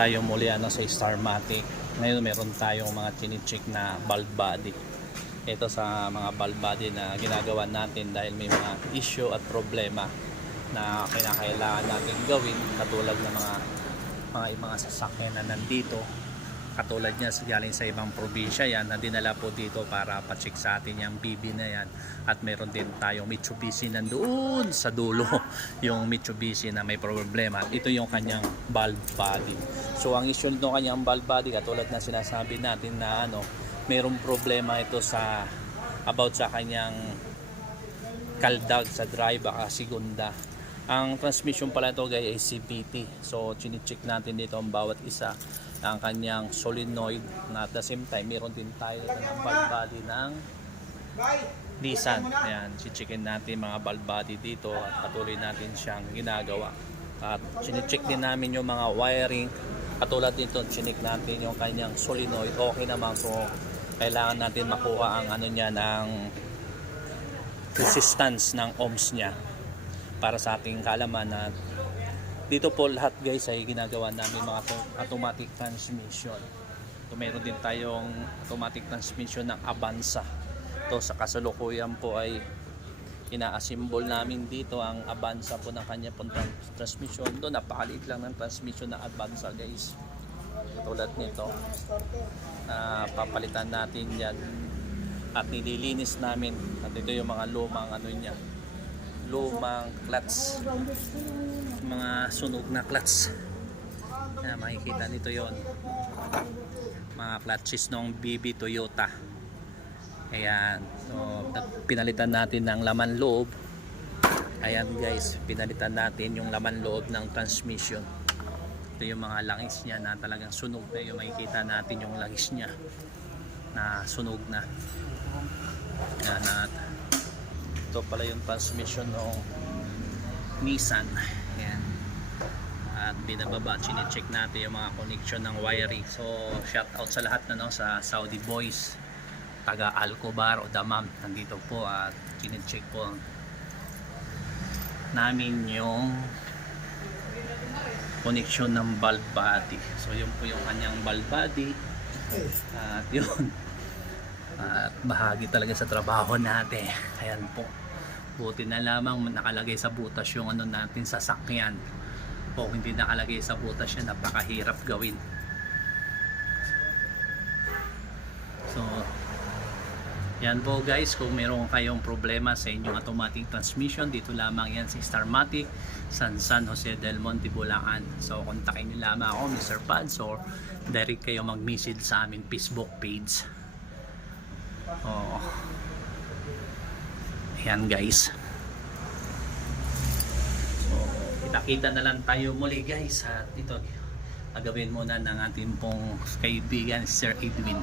tayo muli ano, sa Starmatic. Ngayon meron tayong mga chinicheck na bulb body. Ito sa mga bulb body na ginagawa natin dahil may mga issue at problema na kinakailangan natin gawin katulad ng mga mga, mga sasakyan na nandito katulad niya galing sa ibang probinsya yan na dinala po dito para pa-check sa atin yung BB na yan. At meron din tayong Mitsubishi nandoon sa dulo yung Mitsubishi na may problema. Ito yung kanyang bulb body. So ang issue nito kanyang bulb body katulad na sinasabi natin na ano mayroong problema ito sa about sa kanyang kaldag sa drive baka segunda ang transmission pala ito guys ay CVT so chine-check natin dito ang bawat isa ang kanyang solenoid na at the same time meron din tayo ito ng bulb body ng Nissan. Ayan checkin natin mga bulb body dito at patuloy natin siyang ginagawa. At chine-check din namin yung mga wiring. Katulad nito chinik natin yung kanyang solenoid. Okay naman kung kailangan natin makuha ang ano niya ng resistance ng ohms niya para sa ating kalaman na dito po lahat guys ay ginagawa namin mga auto- automatic transmission. So, meron din tayong automatic transmission ng Avanza. To sa kasalukuyan po ay ina-assemble namin dito ang Avanza po ng kanya pong tran- transmission. Doon napakaliit lang ng transmission ng Avanza guys. Tulad nito. Ah, papalitan natin yan at nililinis namin at ito yung mga lumang ano niya lumang clutch mga sunog na clutch na makikita nito yon mga clutches ng BB Toyota. Ayan so pinalitan natin ng laman loob. Ayan guys pinalitan natin yung laman loob ng transmission. Ito yung mga langis niya na talagang sunog. Na yung makikita natin yung langis niya na sunog na. Yan at ito pala yung transmission ng Nissan. Yan at binababa chinecheck natin yung mga connection ng wiring. So shout out sa lahat na no sa Saudi boys. Taga Alcobar o Damam nandito po at chinecheck po namin yung connection ng bulb body. So yun po yung kanyang bulb body. At yun at bahagi talaga sa trabaho natin. Ayan po. Buti na lamang nakalagay sa butas yung ano natin sa sakyan o hindi nakalagay sa butas yan. Napakahirap gawin. So yan po guys. Kung meron kayong problema sa inyong automatic transmission dito lamang yan sa Starmatic San San Jose del Monte Bulacan. So kontakin nyo lamang ako Mr. Pads or direct kayo mag-message sa amin Facebook page Oo. Ayan guys. So, kita-kita na lang tayo muli guys. At ito, agawin muna ng ating pong kaibigan Sir Edwin.